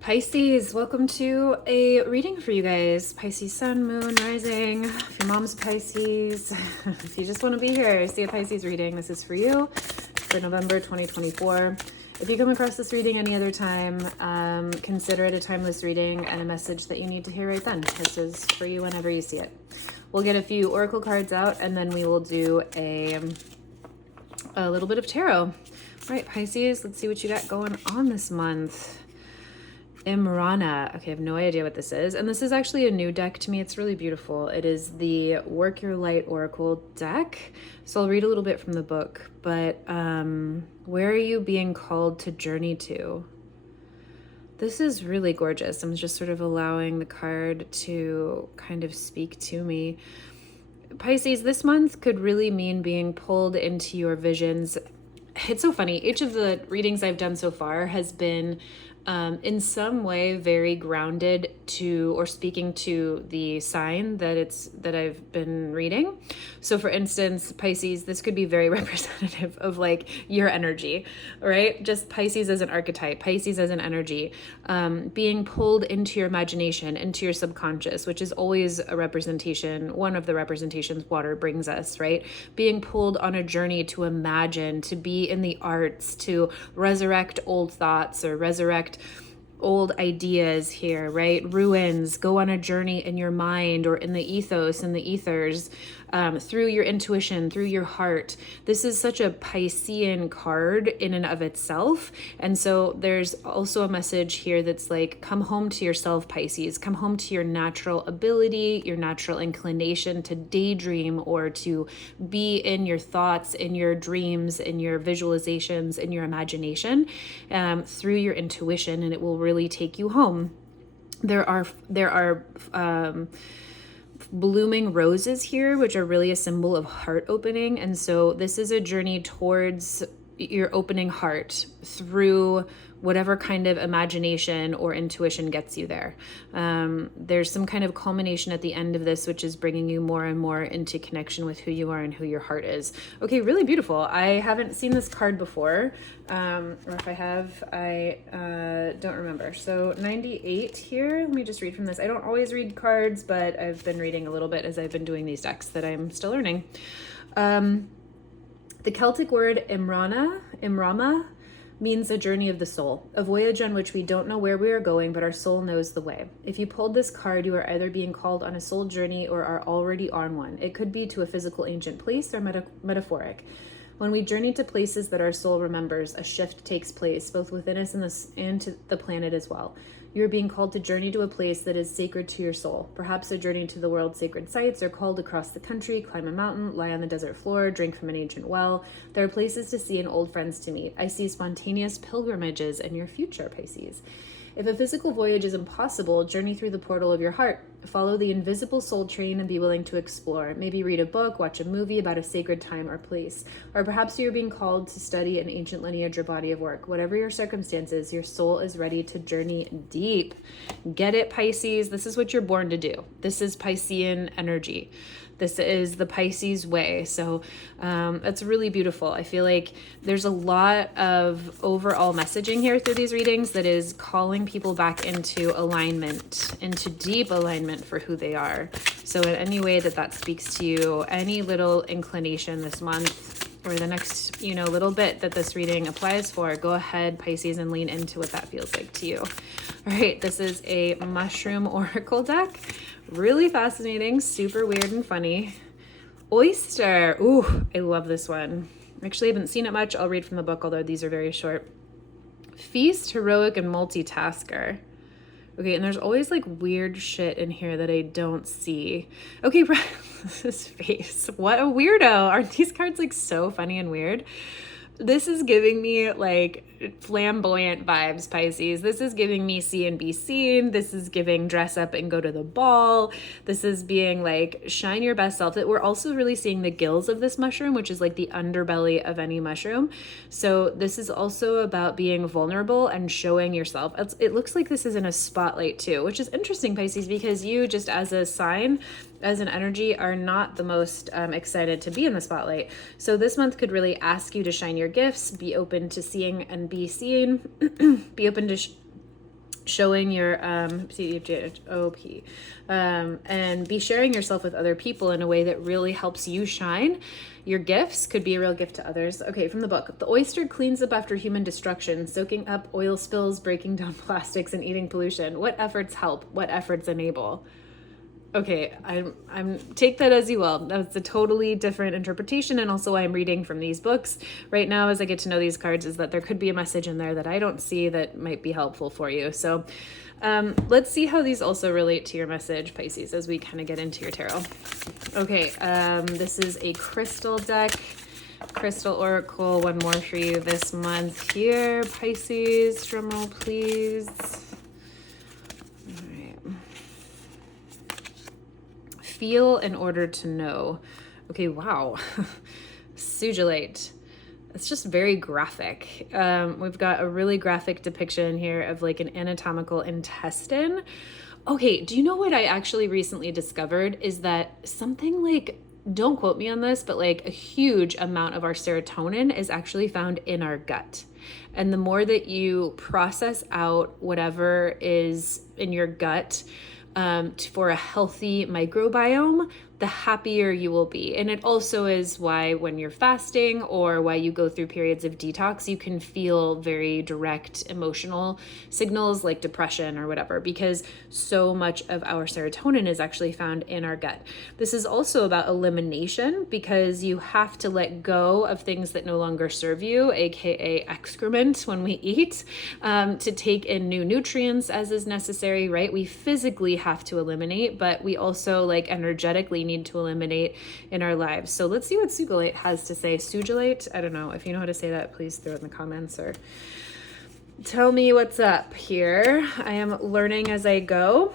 Pisces, welcome to a reading for you guys. Pisces sun, moon, rising. If your mom's Pisces, if you just want to be here, see a Pisces reading, this is for you for November 2024. If you come across this reading any other time, consider it a timeless reading and a message that you need to hear right then. This is for you whenever you see it. We'll get a few oracle cards out and then we will do a little bit of tarot. All right, Pisces, let's see what you got going on this month. Imrana. Okay, I have no idea what this is. And this is actually a new deck to me. It's really beautiful. It is the Work Your Light Oracle deck. So I'll read a little bit from the book. But where are you being called to journey to? This is really gorgeous. I'm just sort of allowing the card to kind of speak to me. Pisces, this month could really mean being pulled into your visions. It's so funny. Each of the readings I've done so far has been in some way very grounded to or speaking to the sign that I've been reading. So for instance, Pisces, this could be very representative of like your energy, right? Just Pisces as an archetype, Pisces as an energy, being pulled into your imagination, into your subconscious, which is always a representation, one of the representations water brings us, right? Being pulled on a journey to imagine, to be in the arts, to resurrect old thoughts or resurrect old ideas here, right? Ruins, go on a journey in your mind or in the ethos and the ethers, through your intuition, through your heart. This is such a Piscean card in and of itself. And so there's also a message here that's like, come home to yourself, Pisces. Come home to your natural ability, your natural inclination to daydream or to be in your thoughts, in your dreams, in your visualizations, in your imagination, through your intuition, and it will really take you home. There are blooming roses here, which are really a symbol of heart opening. And so this is a journey towards your opening heart through whatever kind of imagination or intuition gets you there. There's some kind of culmination at the end of this, which is bringing you more and more into connection with who you are and who your heart is. Okay, really beautiful. I haven't seen this card before, or if I have, I don't remember. So 98 here, let me just read from this. I don't always read cards, but I've been reading a little bit as I've been doing these decks that I'm still learning. The Celtic word Imrama, means a journey of the soul, a voyage on which we don't know where we are going, but our soul knows the way. If you pulled this card, you are either being called on a soul journey or are already on one. It could be to a physical ancient place or metaphoric. When we journey to places that our soul remembers, a shift takes place, both within us and to the planet as well. You are being called to journey to a place that is sacred to your soul, perhaps a journey to the world's sacred sites, or called across the country, climb a mountain, lie on the desert floor, drink from an ancient well. There are places to see and old friends to meet. I see spontaneous pilgrimages in your future, Pisces. If a physical voyage is impossible, journey through the portal of your heart. Follow the invisible soul train and be willing to explore. Maybe read a book, watch a movie about a sacred time or place. Or perhaps you're being called to study an ancient lineage or body of work. Whatever your circumstances, your soul is ready to journey deep. Get it, Pisces? This is what you're born to do. This is Piscean energy. This is the Pisces way. So that's really beautiful. I feel like there's a lot of overall messaging here through these readings that is calling people back into alignment, into deep alignment for who they are. So in any way that speaks to you, any little inclination this month or the next, little bit that this reading applies for, go ahead, Pisces, and lean into what that feels like to you. All right, this is a mushroom oracle deck. Really fascinating, super weird and funny. Oyster. Ooh, I love this one. Actually, I haven't seen it much. I'll read from the book, although these are very short. Feast, heroic, and multitasker. Okay, and there's always like weird shit in here that I don't see. Okay, this face. What a weirdo. Aren't these cards like so funny and weird? This is giving me like flamboyant vibes, Pisces. This is giving me see and be seen. This is giving dress up and go to the ball. This is being like shine your best self. We're also really seeing the gills of this mushroom, which is like the underbelly of any mushroom. So this is also about being vulnerable and showing yourself. It looks like this is in a spotlight too, which is interesting, Pisces, because you just as a sign, as an energy, are not the most excited to be in the spotlight. So this month could really ask you to shine your gifts, be open to seeing and be seen, be open to showing your COP, and be sharing yourself with other people in a way that really helps you shine. Your gifts could be a real gift to others. Okay, from the book. The oyster cleans up after human destruction, soaking up oil spills, breaking down plastics, and eating pollution. What efforts help? What efforts enable? Okay, I'm take that as you will. That's a totally different interpretation, and also why I'm reading from these books right now as I get to know these cards is that there could be a message in there that I don't see that might be helpful for you. So let's see how these also relate to your message, Pisces, as we kind of get into your tarot. Okay, this is a crystal deck, crystal oracle. One more for you this month here, Pisces. Drumroll, please. Feel in order to know. Okay, wow. Sugilate. It's just very graphic. We've got a really graphic depiction here of like an anatomical intestine. Okay, do you know what I actually recently discovered is that something like, don't quote me on this, but like a huge amount of our serotonin is actually found in our gut. And the more that you process out whatever is in your gut, for a healthy microbiome, the happier you will be. And it also is why when you're fasting or why you go through periods of detox, you can feel very direct emotional signals like depression or whatever, because so much of our serotonin is actually found in our gut. This is also about elimination, because you have to let go of things that no longer serve you, aka excrement, when we eat, to take in new nutrients as is necessary, right? We physically have to eliminate, but we also like energetically need to eliminate in our lives. So let's see what Sugilate has to say. Sugilate, I don't know. If you know how to say that, please throw it in the comments or tell me what's up here. I am learning as I go.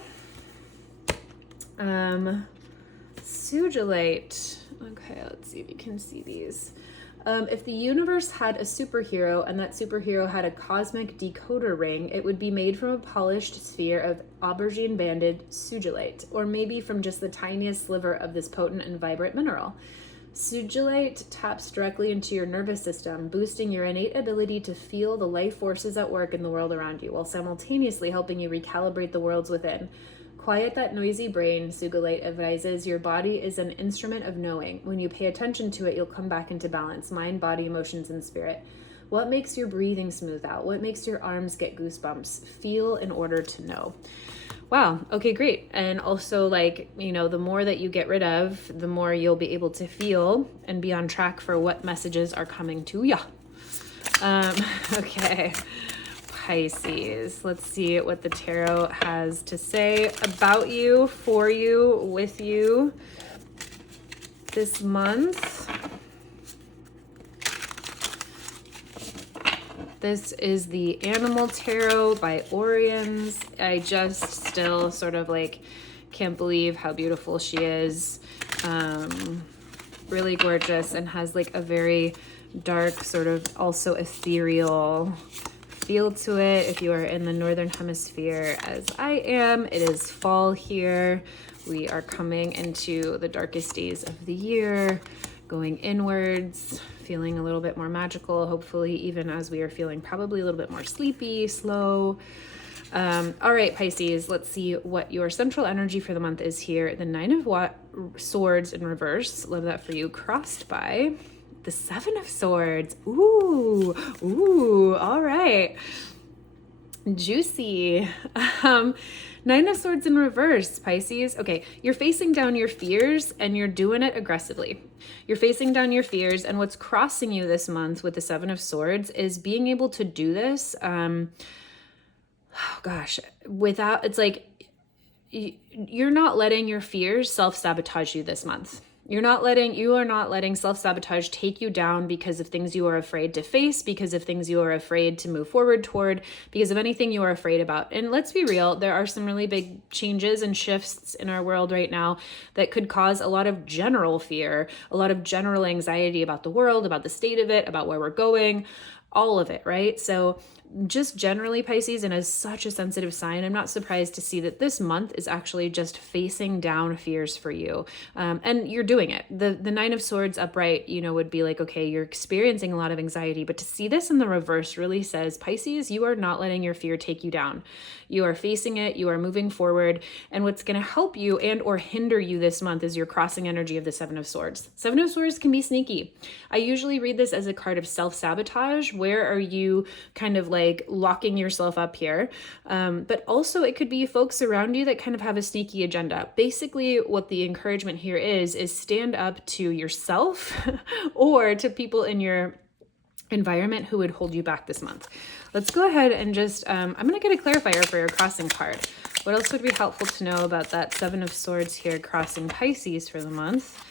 Sugilate. Okay, let's see if you can see these. If the universe had a superhero and that superhero had a cosmic decoder ring, it would be made from a polished sphere of aubergine-banded sugilate, or maybe from just the tiniest sliver of this potent and vibrant mineral. Sugilate taps directly into your nervous system, boosting your innate ability to feel the life forces at work in the world around you, while simultaneously helping you recalibrate the worlds within. Quiet that noisy brain, Sugilate advises. Your body is an instrument of knowing. When you pay attention to it, you'll come back into balance, mind, body, emotions, and spirit. What makes your breathing smooth out? What makes your arms get goosebumps? Feel in order to know. Wow. Okay, great. And also, like, you know, the more that you get rid of, the more you'll be able to feel and be on track for what messages are coming to ya. Okay. Pisces. Let's see what the tarot has to say about you, for you, with you this month. This is the Animal Tarot by Oriens. I just still sort of like can't believe how beautiful she is. Really gorgeous, and has like a very dark, sort of also ethereal feel to it. If you are in the northern hemisphere as I am, it is fall here. We are coming into the darkest days of the year, going inwards, feeling a little bit more magical, hopefully, even as we are feeling probably a little bit more sleepy, slow. All right, Pisces, let's see what your central energy for the month is here. The Nine of Swords in reverse, love that for you, crossed by the Seven of Swords. Ooh, all right. Juicy. Nine of Swords in reverse, Pisces. Okay, you're facing down your fears and you're doing it aggressively. You're facing down your fears, and what's crossing you this month with the Seven of Swords is being able to do this, without, it's like, you're not letting your fears self-sabotage you this month. You are not letting self-sabotage take you down because of things you are afraid to face, because of things you are afraid to move forward toward, because of anything you are afraid about. And let's be real, there are some really big changes and shifts in our world right now that could cause a lot of general fear, a lot of general anxiety about the world, about the state of it, about where we're going, all of it, right? So just generally, Pisces, and as such a sensitive sign, I'm not surprised to see that this month is actually just facing down fears for you. And you're doing it. The Nine of Swords upright, would be like, okay, you're experiencing a lot of anxiety, but to see this in the reverse really says, Pisces, you are not letting your fear take you down. You are facing it, you are moving forward, and what's going to help you and or hinder you this month is your crossing energy of the Seven of Swords. Seven of Swords can be sneaky. I usually read this as a card of self-sabotage. Where are you kind of like locking yourself up here? But also it could be folks around you that kind of have a sneaky agenda. Basically, what the encouragement here is stand up to yourself or to people in your environment who would hold you back this month. Let's go ahead and just, I'm going to get a clarifier for your crossing card. What else would be helpful to know about that Seven of Swords here crossing Pisces for the month?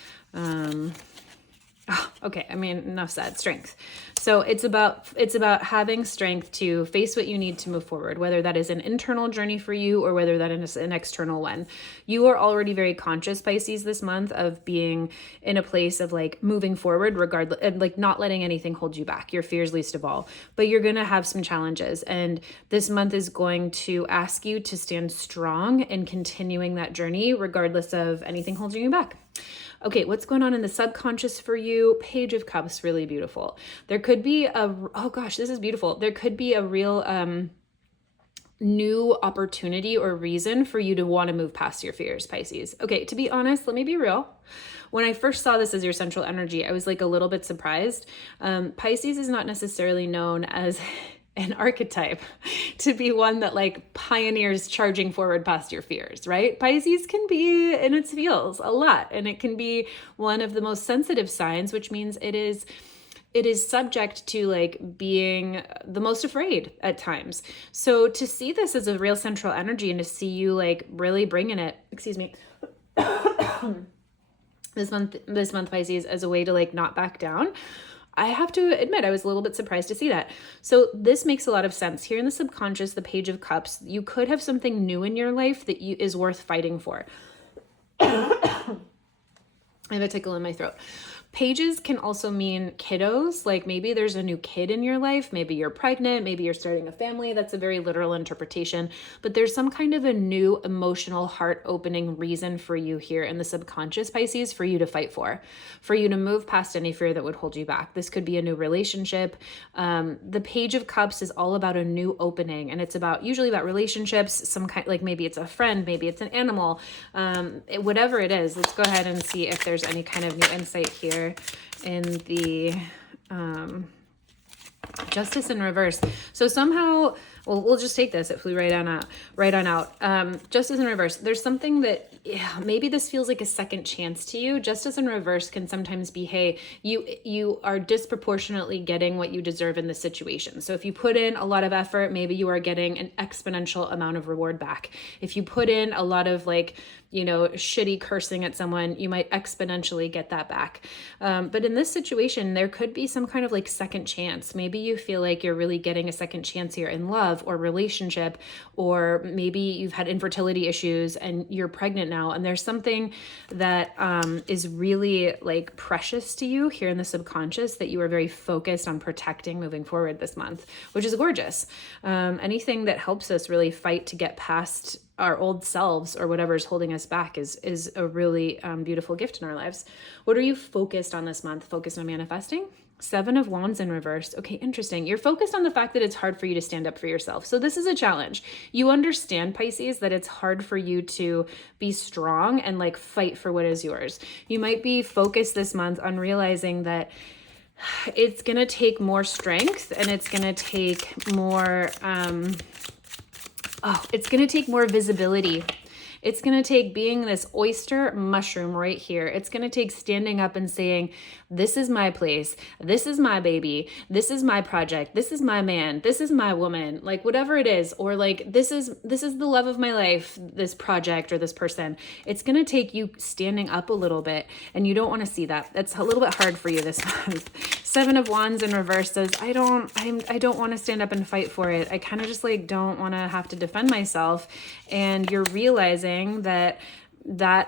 Okay, enough said. Strength. So it's about having strength to face what you need to move forward, whether that is an internal journey for you or whether that is an external one. You are already very conscious, Pisces, this month of being in a place of like moving forward regardless, and like not letting anything hold you back, your fears least of all. But you're going to have some challenges, and this month is going to ask you to stand strong in continuing that journey regardless of anything holding you back. Okay, what's going on in the subconscious for you? Page of Cups, really beautiful. There could be oh gosh, this is beautiful. There could be a real new opportunity or reason for you to want to move past your fears, Pisces. Okay, to be honest, let me be real. When I first saw this as your central energy, I was like a little bit surprised. Pisces is not necessarily known as an archetype to be one that like pioneers charging forward past your fears, right? Pisces can be in its feels a lot, and it can be one of the most sensitive signs, which means it is subject to like being the most afraid at times. So to see this as a real central energy and to see you like really bringing it, excuse me, this month, Pisces, as a way to like not back down, I have to admit, I was a little bit surprised to see that. So this makes a lot of sense. Here in the subconscious, the Page of Cups, you could have something new in your life that is worth fighting for. I have a tickle in my throat. Pages can also mean kiddos, like maybe there's a new kid in your life, maybe you're pregnant, maybe you're starting a family. That's a very literal interpretation, but there's some kind of a new emotional heart-opening reason for you here in the subconscious, Pisces, for you to fight for you to move past any fear that would hold you back. This could be a new relationship. The Page of Cups is all about a new opening, and it's usually about relationships, some kind, like maybe it's a friend, maybe it's an animal, whatever it is. Let's go ahead and see if there's any kind of new insight here in the Justice in reverse. So somehow, well, we'll just take this if we write on out. Justice in reverse. There's something that maybe this feels like a second chance to you. Justice in reverse can sometimes be, hey, you are disproportionately getting what you deserve in this situation. So if you put in a lot of effort, maybe you are getting an exponential amount of reward back. If you put in a lot of shitty cursing at someone, you might exponentially get that back. But in this situation, there could be some kind of like second chance. Maybe you feel like you're really getting a second chance here in love or relationship, or maybe you've had infertility issues and you're pregnant now. And there's something that is really like precious to you here in the subconscious that you are very focused on protecting moving forward this month, which is gorgeous. Anything that helps us really fight to get past our old selves or whatever is holding us back is a really beautiful gift in our lives. What are you focused on this month? Focused on manifesting? 7 of Wands in reverse. Okay, interesting. You're focused on the fact that it's hard for you to stand up for yourself. So this is a challenge. You understand, Pisces, that it's hard for you to be strong and like fight for what is yours. You might be focused this month on realizing that it's going to take more strength and it's going to take more it's going to take more visibility. It's going to take being this oyster mushroom right here. It's going to take standing up and saying, this is my place. This is my baby. This is my project. This is my man. This is my woman. Like whatever it is, or like, this is the love of my life, this project or this person. It's going to take you standing up a little bit, and you don't want to see that. That's a little bit hard for you this month. 7 of Wands in reverse says, I don't want to stand up and fight for it. I kind of just like don't want to have to defend myself. And you're realizing that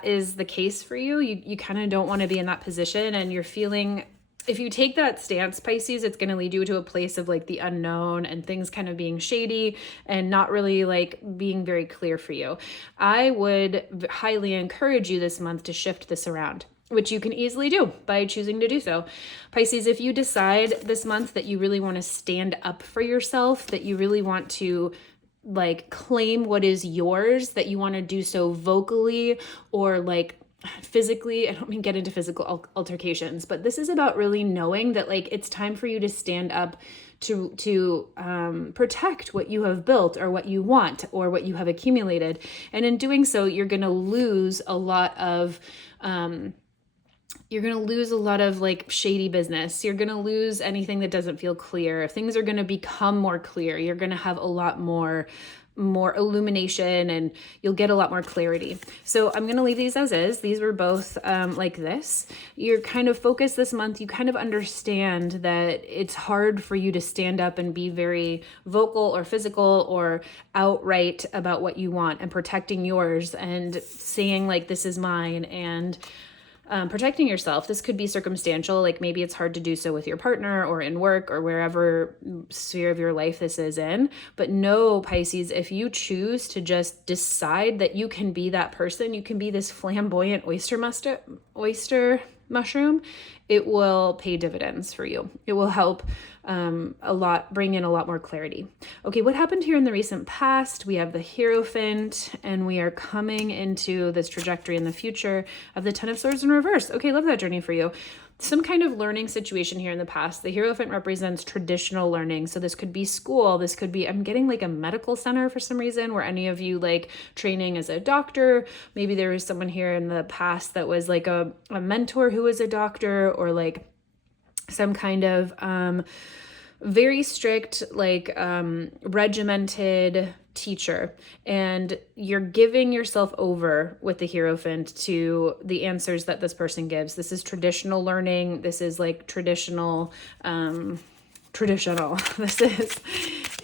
is the case for you. You kind of don't want to be in that position, and you're feeling if you take that stance, Pisces, it's going to lead you to a place of like the unknown and things kind of being shady and not really like being very clear for you. I would highly encourage you this month to shift this around, which you can easily do by choosing to do so. Pisces, if you decide this month that you really want to stand up for yourself, that you really want to like claim what is yours, that you want to do so vocally or like physically. I don't mean get into physical altercations, but this is about really knowing that like it's time for you to stand up to protect what you have built or what you want or what you have accumulated. And in doing so, you're going to lose a lot of like shady business. You're going to lose anything that doesn't feel clear. Things are going to become more clear. You're going to have a lot more illumination and you'll get a lot more clarity. So I'm going to leave these as is. These were both like this. You're kind of focused this month. You kind of understand that it's hard for you to stand up and be very vocal or physical or outright about what you want and protecting yours and saying like, this is mine, and protecting yourself. This could be circumstantial, like maybe it's hard to do so with your partner or in work or wherever sphere of your life this is in. But no, Pisces, if you choose to just decide that you can be that person, you can be this flamboyant oyster mushroom, it will pay dividends for you. It will help a lot, bring in a lot more clarity. Okay, what happened here in the recent past? We have the Hierophant, and we are coming into this trajectory in the future of the Ten of Swords in reverse. Okay, love that journey for you. Some kind of learning situation here in the past. The Hierophant represents traditional learning. So this could be school. This could be, I'm getting like a medical center for some reason, where any of you like training as a doctor. Maybe there was someone here in the past that was like a mentor who was a doctor, or like some kind of very strict, like regimented teacher, and you're giving yourself over with the Hierophant to the answers that this person gives. This is traditional learning. This is like traditional. This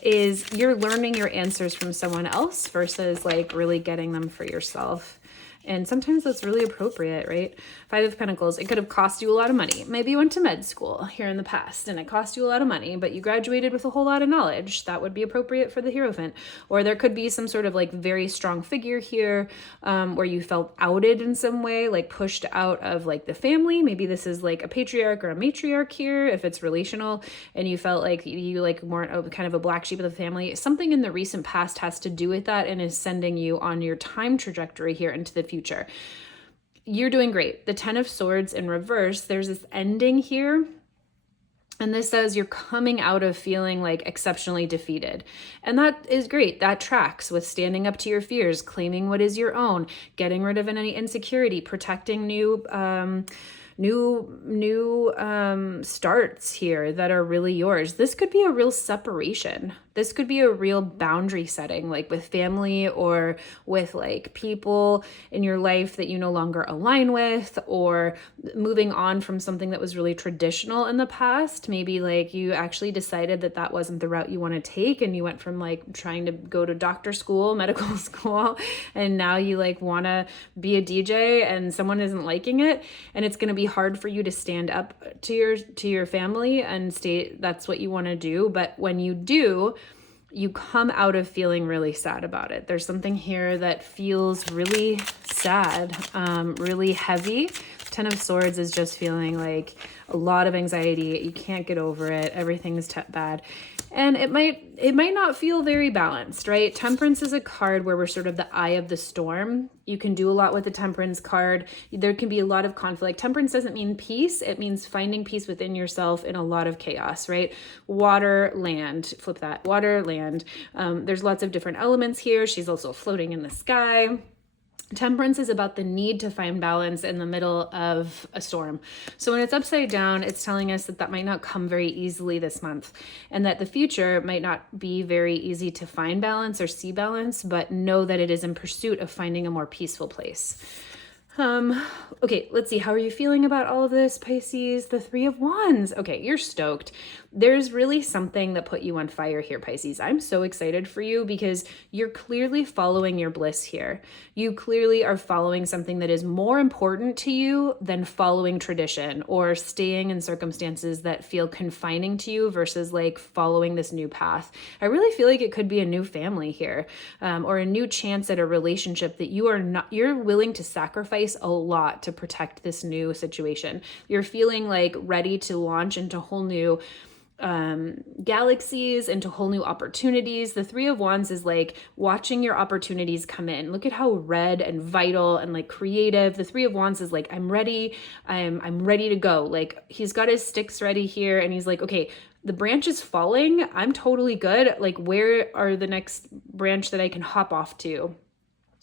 is you're learning your answers from someone else versus like really getting them for yourself. And sometimes that's really appropriate, right? Five of Pentacles, it could have cost you a lot of money. Maybe you went to med school here in the past and it cost you a lot of money, but you graduated with a whole lot of knowledge. That would be appropriate for the Hierophant. Or there could be some sort of like very strong figure here where you felt outed in some way, like pushed out of like the family. Maybe this is like a patriarch or a matriarch here, if it's relational, and you felt like you like weren't kind of a black sheep of the family. Something in the recent past has to do with that and is sending you on your time trajectory here into the future. You're doing great. The Ten of Swords in reverse, there's this ending here. And this says you're coming out of feeling like exceptionally defeated. And that is great. That tracks with standing up to your fears, claiming what is your own, getting rid of any insecurity, protecting new starts here that are really yours. This could be a real separation. This could be a real boundary setting, like with family or with like people in your life that you no longer align with, or moving on from something that was really traditional in the past. Maybe like you actually decided that that wasn't the route you want to take, and you went from like trying to go to doctor school, medical school, and now you like want to be a DJ and someone isn't liking it, and it's going to be hard for you to stand up to your family and state that's what you want to do. But when you do, you come out of feeling really sad about it. There's something here that feels really sad, really heavy. Ten of Swords is just feeling like a lot of anxiety. You can't get over it. Everything's bad. And it might not feel very balanced, right? Temperance is a card where we're sort of the eye of the storm. You can do a lot with the Temperance card. There can be a lot of conflict. Temperance doesn't mean peace. It means finding peace within yourself in a lot of chaos, right? Water, land, flip that, water, land. There's lots of different elements here. She's also floating in the sky. Temperance is about the need to find balance in the middle of a storm. So when it's upside down, it's telling us that that might not come very easily this month, and that the future might not be very easy to find balance or see balance, but know that it is in pursuit of finding a more peaceful place. Okay, let's see. How are you feeling about all of this, Pisces? The Three of Wands. Okay, you're stoked. there's really something that put you on fire here, Pisces. I'm so excited for you because you're clearly following your bliss here. You clearly are following something that is more important to you than following tradition or staying in circumstances that feel confining to you versus like following this new path. I really feel like it could be a new family here, or a new chance at a relationship that you're willing to sacrifice a lot to protect this new situation. You're feeling like ready to launch into whole new galaxies, into whole new opportunities. The Three of Wands is like watching your opportunities come in. Look at how red and vital and like creative. The Three of Wands is like, I'm ready. I'm ready to go. Like he's got his sticks ready here and he's like, okay, the branch is falling. I'm totally good. Like where are the next branch that I can hop off to?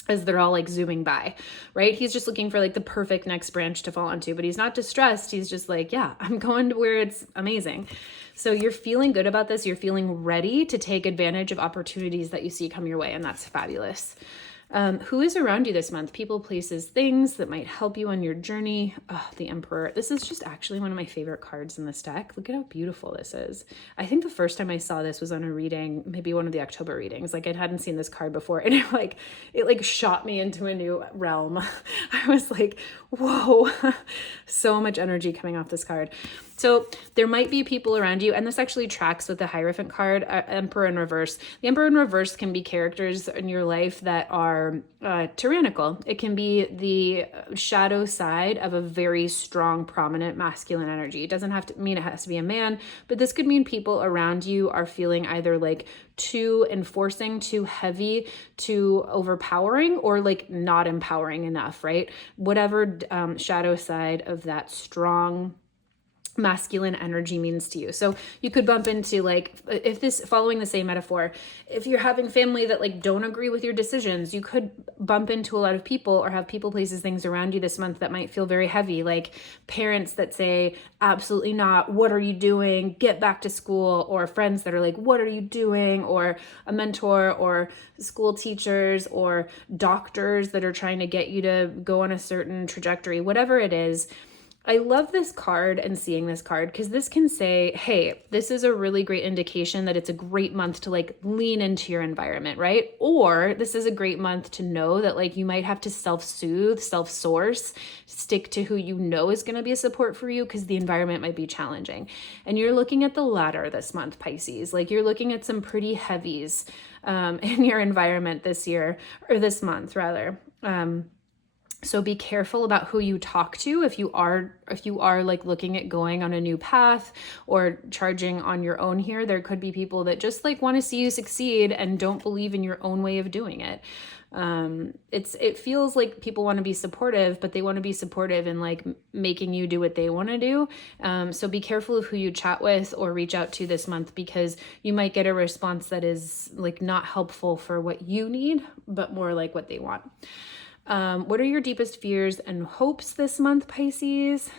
As they're all like zooming by, right? He's just looking for like the perfect next branch to fall onto, but he's not distressed. He's just like, yeah, I'm going to where it's amazing. So you're feeling good about this. You're feeling ready to take advantage of opportunities that you see come your way. And that's fabulous. Who is around you this month? People, places, things that might help you on your journey. Oh, the Emperor. This is just actually one of my favorite cards in this deck. Look at how beautiful this is. I think the first time I saw this was on a reading, maybe one of the October readings. Like I hadn't seen this card before and it shot me into a new realm. I was like, whoa, so much energy coming off this card. So there might be people around you, and this actually tracks with the Hierophant card, Emperor in reverse. The Emperor in reverse can be characters in your life that are tyrannical. It can be the shadow side of a very strong, prominent masculine energy. It doesn't have to mean it has to be a man, but this could mean people around you are feeling either like too enforcing, too heavy, too overpowering, or like not empowering enough, right? Whatever shadow side of that strong masculine energy means to you. So you could bump into like, if this, following the same metaphor, if you're having family that like don't agree with your decisions, you could bump into a lot of people or have people, places, things around you this month that might feel very heavy, like parents that say, absolutely not, what are you doing? Get back to school. Or friends that are like, what are you doing? Or a mentor or school teachers or doctors that are trying to get you to go on a certain trajectory, whatever it is. I love this card and seeing this card because this can say, hey, this is a really great indication that it's a great month to like lean into your environment, right? Or this is a great month to know that like you might have to self-soothe, self-source, stick to who you know is going to be a support for you because the environment might be challenging. And you're looking at the latter this month, Pisces. Like you're looking at some pretty heavies in your environment this year, or this month rather. So be careful about who you talk to if you are like looking at going on a new path or charging on your own here. There could be people that just like want to see you succeed and don't believe in your own way of doing it. It feels like people want to be supportive, but they want to be supportive in like making you do what they want to do. So be careful of who you chat with or reach out to this month because you might get a response that is like not helpful for what you need, but more like what they want. What are your deepest fears and hopes this month, Pisces?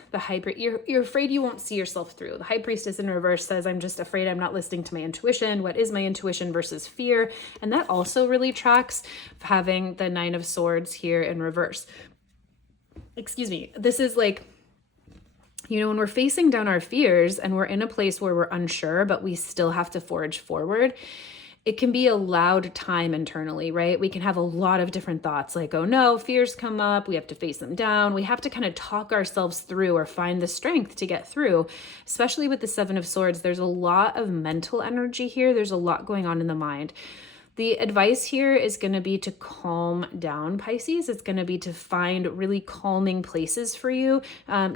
You're afraid you won't see yourself through. The High Priestess in reverse says, I'm just afraid I'm not listening to my intuition. What is my intuition versus fear? And that also really tracks having the Nine of Swords here in reverse. Excuse me. This is like, when we're facing down our fears and we're in a place where we're unsure, but we still have to forge forward, it can be a loud time internally, right? We can have a lot of different thoughts like, oh no, fears come up. We have to face them down. We have to kind of talk ourselves through or find the strength to get through, especially with the Seven of Swords. There's a lot of mental energy here. There's a lot going on in the mind. The advice here is going to be to calm down, Pisces. It's going to be to find really calming places for you.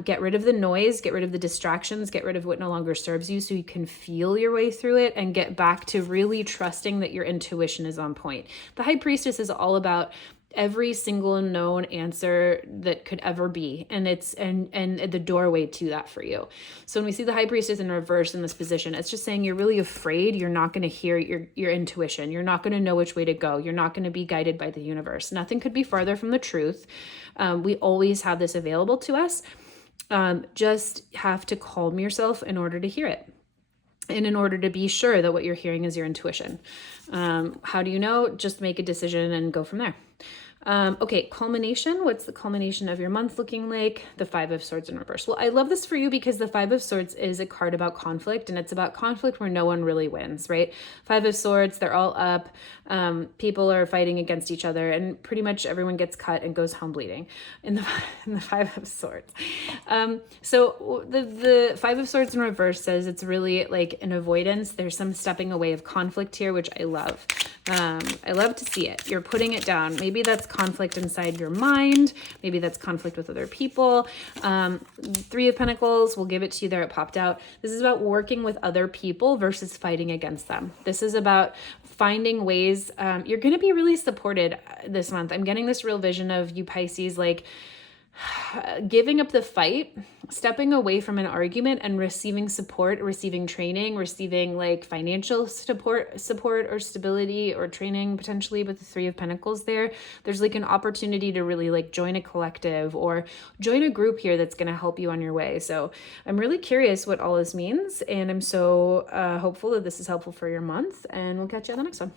Get rid of the noise, get rid of the distractions, get rid of what no longer serves you so you can feel your way through it and get back to really trusting that your intuition is on point. The High Priestess is all about every single known answer that could ever be. And it's and the doorway to that for you. So when we see the High Priestess in reverse in this position, it's just saying you're really afraid you're not going to hear your intuition. You're not going to know which way to go. You're not going to be guided by the universe. Nothing could be farther from the truth. We always have this available to us. Just have to calm yourself in order to hear it. And in order to be sure that what you're hearing is your intuition. How do you know? Just make a decision and go from there. Okay, culmination. What's the culmination of your month looking like? The Five of Swords in reverse. Well, I love this for you because the Five of Swords is a card about conflict, and it's about conflict where no one really wins, right? Five of Swords, they're all up. People are fighting against each other, and pretty much everyone gets cut and goes home bleeding in the Five of Swords. So the Five of Swords in reverse says it's really like an avoidance. There's some stepping away of conflict here, which I love. I love to see it. You're putting it down. Maybe that's conflict inside your mind. Maybe that's conflict with other people. Three of Pentacles, we'll give it to you there. It popped out. This is about working with other people versus fighting against them. This is about finding ways. You're going to be really supported this month. I'm getting this real vision of you Pisces, like giving up the fight, stepping away from an argument and receiving support, receiving training, receiving like financial support or stability or training potentially with the Three of Pentacles there. There's like an opportunity to really like join a collective or join a group here that's going to help you on your way. So I'm really curious what all this means, and I'm so hopeful that this is helpful for your month, and we'll catch you on the next one.